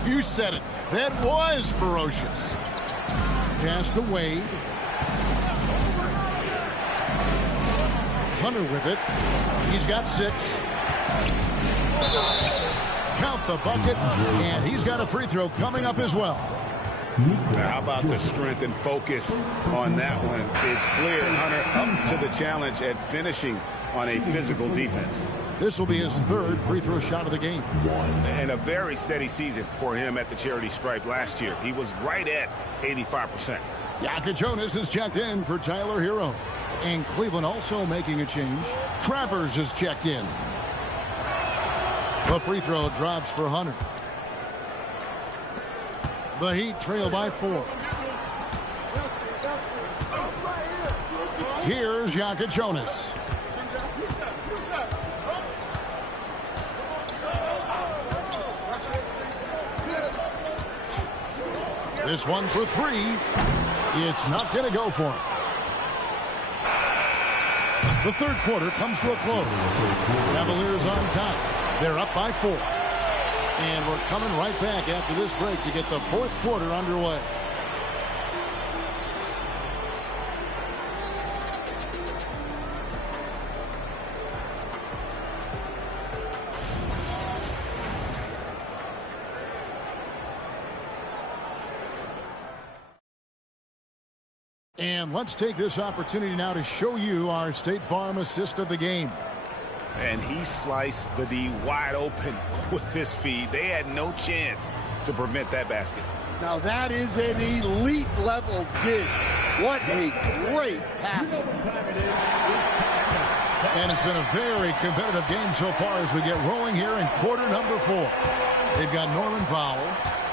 You said it. That was ferocious. Pass to Wade. Hunter with it. He's got 6. Count the bucket, and he's got a free throw coming up as well. Now, how about the strength and focus on that one? It's clear Hunter up to the challenge at finishing on a physical defense. This will be his 3rd free throw shot of the game. And a very steady season for him at the charity stripe last year. He was right at 85%. Jonas is checked in for Tyler Hero. And Cleveland also making a change. Travers is checked in. The free throw drops for Hunter. The Heat trail by 4. Here's Jonas. This one for 3. It's not going to go for him. The third quarter comes to a close. Cavaliers on top. They're up by 4. And we're coming right back after this break to get the fourth quarter underway. And let's take this opportunity now to show you our State Farm assist of the game. And he sliced the D wide open with his feed. They had no chance to prevent that basket. Now that is an elite level dig. What a great pass. And it's been a very competitive game so far as we get rolling here in quarter number 4. They've got Norman Powell,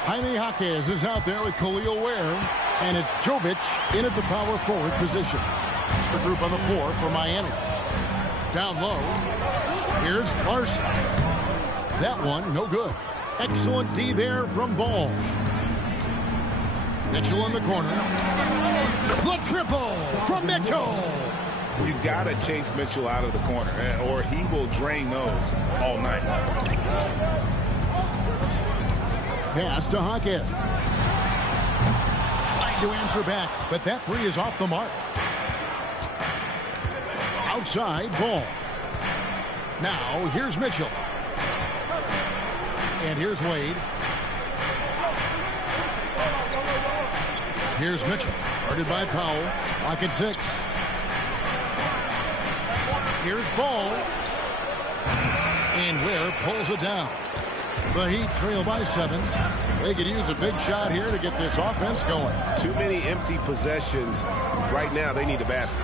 Jaime Jaquez is out there with Khalil Ware, and it's Jovic in at the power forward position. It's the group on the floor for Miami. Down low, here's Larson. That one, no good. Excellent D there from Ball. Mitchell in the corner. The triple from Mitchell. You've got to chase Mitchell out of the corner, or he will drain those all night. Pass to Jaquez. Trying to answer back, but that three is off the mark. Outside Ball. Now here's Mitchell. And here's Wade. Here's Mitchell. Guarded by Powell. Lock at 6. Here's Ball. And Ware pulls it down. The Heat trail by 7. They could use a big shot here to get this offense going. Too many empty possessions. Right now, they need a basket.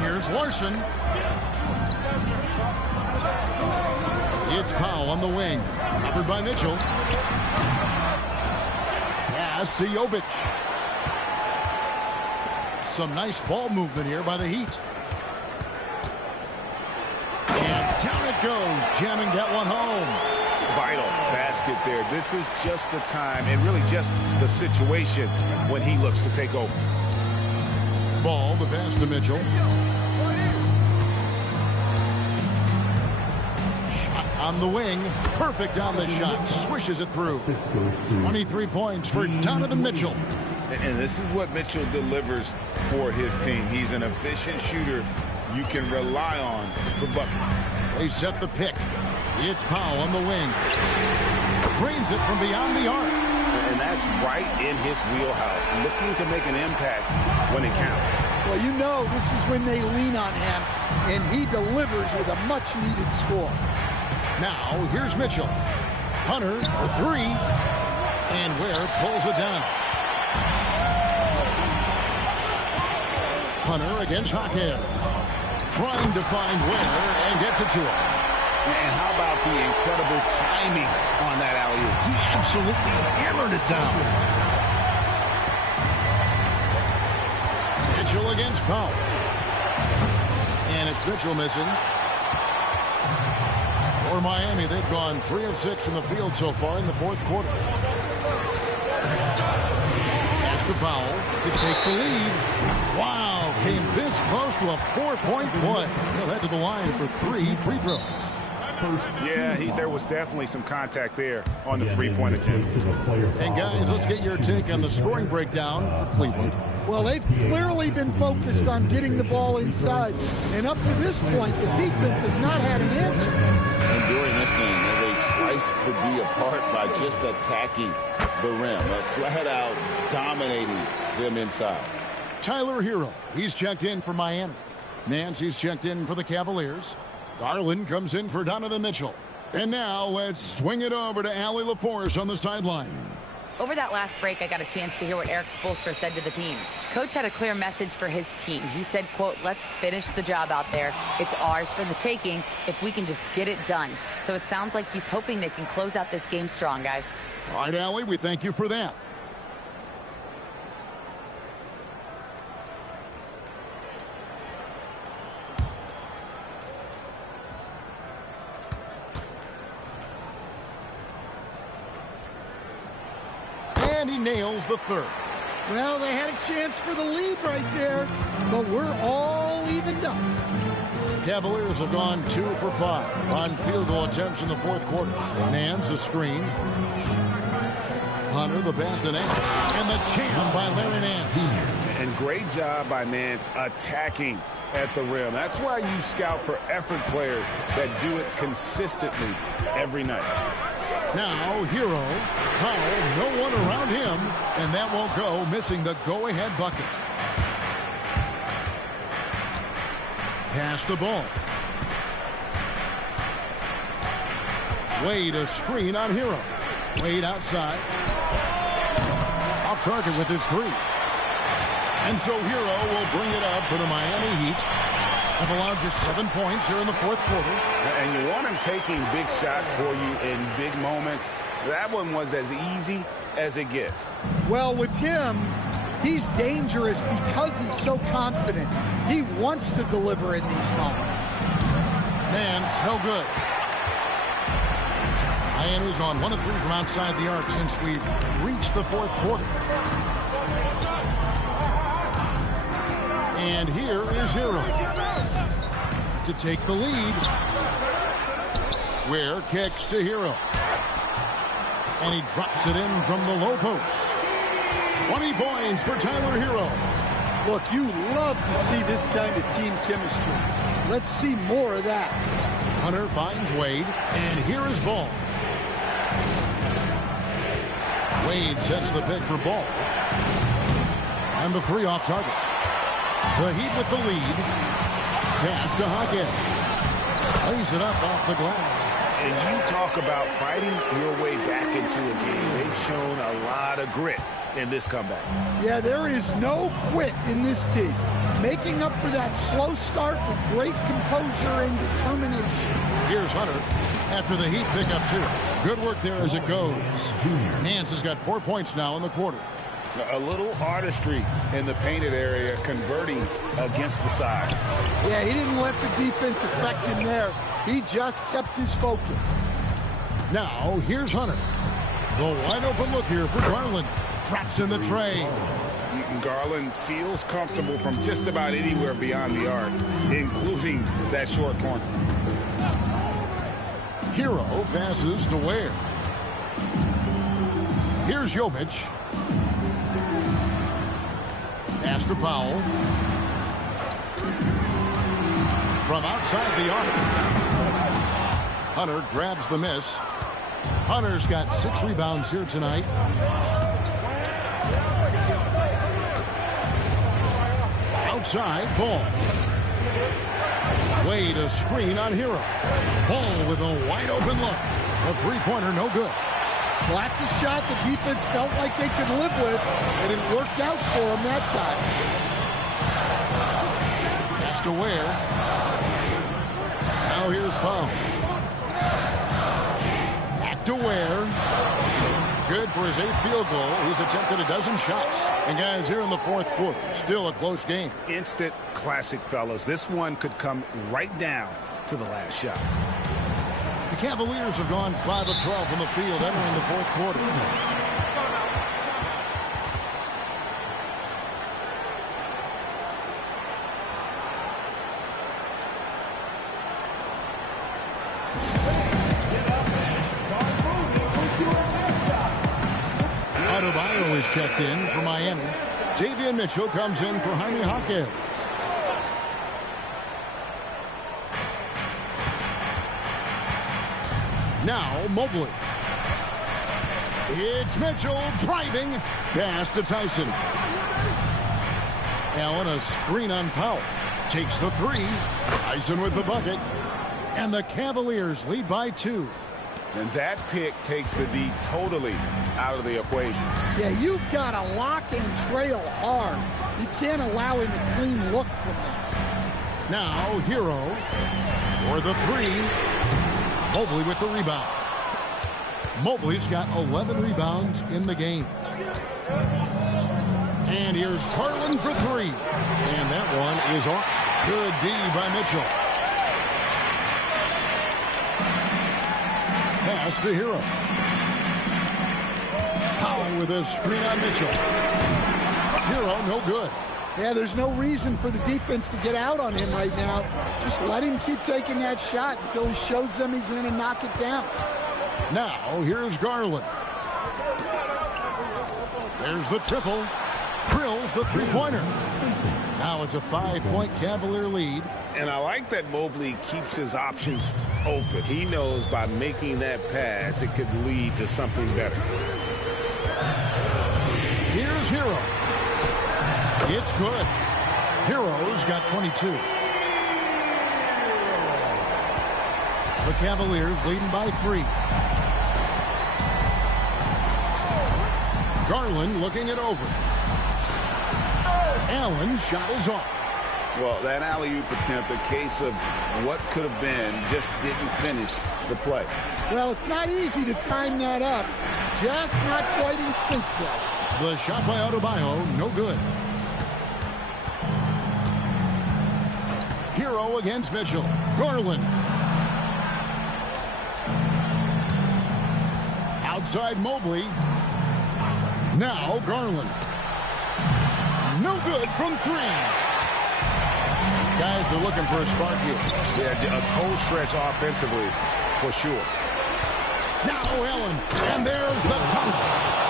Here's Larson. It's Powell on the wing. Covered by Mitchell. Pass to Jovic. Some nice ball movement here by the Heat. And down it goes, jamming that one home. Vital basket there. This is just the time and really just the situation when he looks to take over. Ball, the pass to Mitchell. Shot on the wing. Perfect on the shot. Swishes it through. 23 points for Donovan Mitchell. And this is what Mitchell delivers for his team. He's an efficient shooter you can rely on for buckets. They set the pick. It's Powell on the wing. Drains it from beyond the arc. And that's right in his wheelhouse. Looking to make an impact when it counts. Well, you know this is when they lean on him, and he delivers with a much-needed score. Now, here's Mitchell. Hunter for 3. And Ware pulls it down. Hunter against Jaquez. Trying to find Ware and gets it to him. And how about the incredible timing on that alley-oop? He absolutely hammered it down. Mitchell against Powell. And it's Mitchell missing. For Miami, they've gone 3 of 6 in the field so far in the fourth quarter. Pass to Powell to take the lead. Wow, came this close to a 4-point play. He'll head to the line for 3 free throws. Yeah, there was definitely some contact there on the three-point attempt. And guys, let's get your take on the scoring breakdown for Cleveland. Well, they've clearly been focused on getting the ball inside. And up to this point, the defense has not had an answer. And during this game, they sliced the D apart by just attacking the rim. Flat out dominating them inside. Tyler Hero, he's checked in for Miami. Nancy's checked in for the Cavaliers. Garland comes in for Donovan Mitchell. And now let's swing it over to Allie LaForce on the sideline. Over that last break, I got a chance to hear what Eric Spoelstra said to the team. Coach had a clear message for his team. He said, quote, let's finish the job out there. It's ours for the taking if we can just get it done. So it sounds like he's hoping they can close out this game strong, guys. All right, Allie, we thank you for that. And he nails the third. Well, they had a chance for the lead right there, but we're all evened up. Cavaliers have gone 2 for 5 on field goal attempts in the fourth quarter. Nance, a screen. Hunter, the pass to Nance. And the jam by Larry Nance. And great job by Nance attacking at the rim. That's why you scout for effort players that do it consistently every night. Now, Hero, Powell, no one around him, and that won't go, missing the go-ahead bucket. Pass the ball. Wade, a screen on Hero. Wade outside. Off target with his 3. And so Hero will bring it up for the Miami Heat. Have allowed just 7 points here in the fourth quarter. And you want him taking big shots for you in big moments. That one was as easy as it gets. Well, with him, he's dangerous because he's so confident. He wants to deliver in these moments. Nance, no good. Miami's on 1 of 3 from outside the arc since we've reached the fourth quarter. And here is Hero to take the lead. Ware kicks to Hero. And he drops it in from the low post. 20 points for Tyler Hero. Look, you love to see this kind of team chemistry. Let's see more of that. Hunter finds Wade, and here is Ball. Wade sets the pick for Ball. And the 3 off target. The Heat with the lead. Pass to Hawkins. Lays it up off the glass. And you talk about fighting your way back into a game. They've shown a lot of grit in this comeback. Yeah, there is no quit in this team. Making up for that slow start with great composure and determination. Here's Hunter after the Heat pick up 2. Good work there as it goes. Nance has got 4 points now in the quarter. A little artistry in the painted area, converting against the size. Yeah, he didn't let the defense affect him there. He just kept his focus. Now, here's Hunter. The wide open look here for Garland. Drops in the tray. Garland feels comfortable from just about anywhere beyond the arc, including that short corner. Hero passes to Ware. Here's Jovic. Pass to Powell. From outside the arc. Hunter grabs the miss. Hunter's got 6 rebounds here tonight. Outside, Ball. Wade a screen on Hero. Ball with a wide open look. The 3-pointer no good. Well, that's a shot the defense felt like they could live with, and it worked out for them that time. Pass to Ware. Now here's Powell. Back to Ware. Good for his 8th field goal. He's attempted a dozen shots. And guys, here in the fourth quarter, still a close game. Instant classic, fellas. This one could come right down to the last shot. The Cavaliers have gone 5 of 12 from the field entering the fourth quarter. Adebayo is checked in for Miami. Davion Mitchell comes in for Jaime Jaquez. Now Mobley. It's Mitchell driving. Pass to Tyson. Allen a screen on Powell. Takes the 3. Tyson with the bucket. And the Cavaliers lead by 2. And that pick takes the D totally out of the equation. Yeah, you've got to lock and trail hard. You can't allow him a clean look from that. Now Hero for the 3. Mobley with the rebound. Mobley's got 11 rebounds in the game. And here's Garland for 3. And that one is off. Good D by Mitchell. Pass to Hero. Powell with a screen on Mitchell. Hero no good. Yeah, there's no reason for the defense to get out on him right now. Just let him keep taking that shot until he shows them he's going to knock it down. Now, here's Garland. There's the triple. Drills the 3-pointer. Now it's a 5-point Cavalier lead. And I like that Mobley keeps his options open. He knows by making that pass, it could lead to something better. Here's Hero. It's good. Hero's got 22. The Cavaliers leading by 3. Garland looking it over. Allen's shot is off. Well, that alley-oop attempt, a case of what could have been, just didn't finish the play. Well, it's not easy to time that up. Just not quite in sync though. The shot by Adebayo, no good. Hero against Mitchell. Garland. Outside Mobley. Now Garland. No good from three. Guys are looking for a spark here. Yeah, a cold stretch offensively, for sure. Now Allen, and there's the dunk.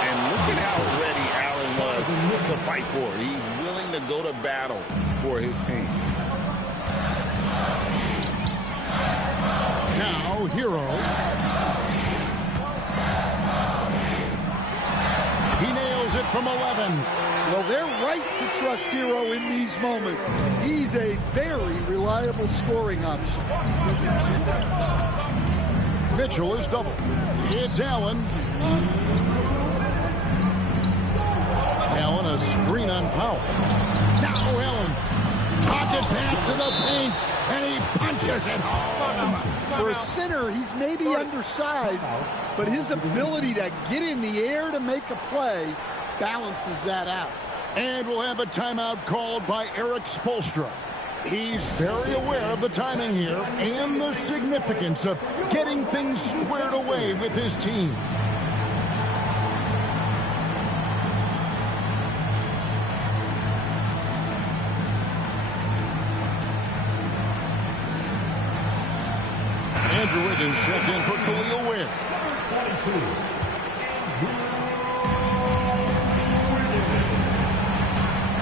And look at how ready Allen was to fight for it. He's willing to go to battle for his team. Now Hero. He nails it from 11. Well, they're right to trust Hero in these moments. He's a very reliable scoring option. Mitchell is doubled. It's Allen. Allen, a screen on Powell. Now Allen. Pocket pass to the paint, and he punches it home. For a center, he's maybe undersized, but his ability to get in the air to make a play balances that out. And we'll have a timeout called by Eric Spoelstra. He's very aware of the timing here and the significance of getting things squared away with his team. Andrew Wiggins checked in for Khalil Wynn.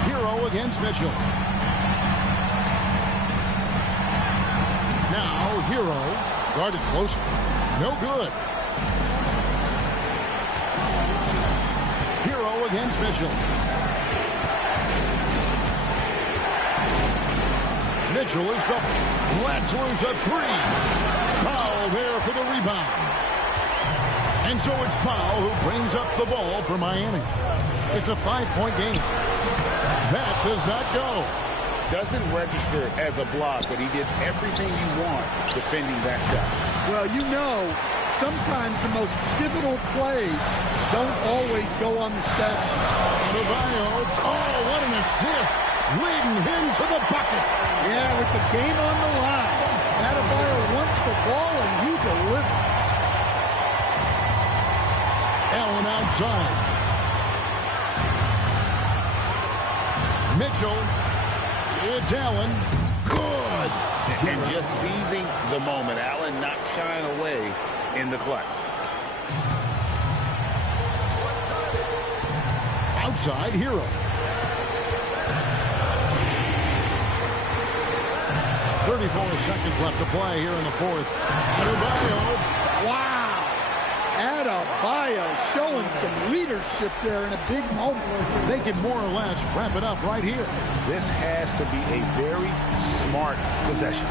Hero against Mitchell. Now Hero guarded close. No good. Hero against Mitchell. Mitchell is double. Lets loose a three. Powell there for the rebound. And so it's Powell who brings up the ball for Miami. It's a 5-point game. That does not go. Doesn't register as a block, but he did everything you want defending that shot. Well, you know, sometimes the most pivotal plays don't always go on the stat sheet. Adebayo, oh, what an assist, leading him to the bucket. Yeah, with the game on the line, Adebayo wants the ball and he delivers. Allen outside. Mitchell. It's Allen. Good. And just seizing the moment. Allen not shying away in the clutch. Outside Hero. 34 seconds left to play here in the fourth. Adebayo. Wow. Adebayo showing some leadership there in a big moment. They can more or less wrap it up right here. This has to be a very smart possession.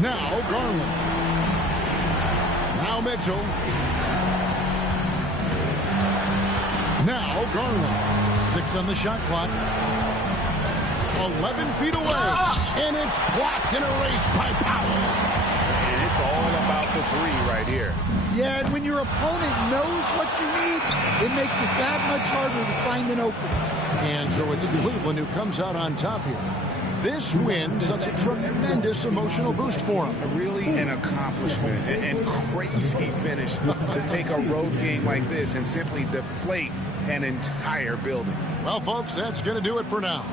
Now Garland. Now Mitchell. Now Garland. 6 on the shot clock. 11 feet away. And it's blocked and erased by Powell. And it's all about the three right here. Yeah, and when your opponent knows what you need, it makes it that much harder to find an opening. And so it's Cleveland who comes out on top here. This win such a tremendous emotional boost for him. Really an accomplishment and crazy finish to take a road game like this and simply deflate an entire building. Well, folks, that's going to do it for now.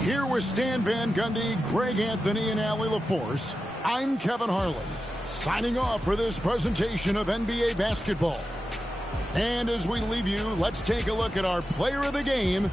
Here with Stan Van Gundy, Greg Anthony, and Allie LaForce, I'm Kevin Harlan, signing off for this presentation of NBA basketball. And as we leave you, let's take a look at our player of the game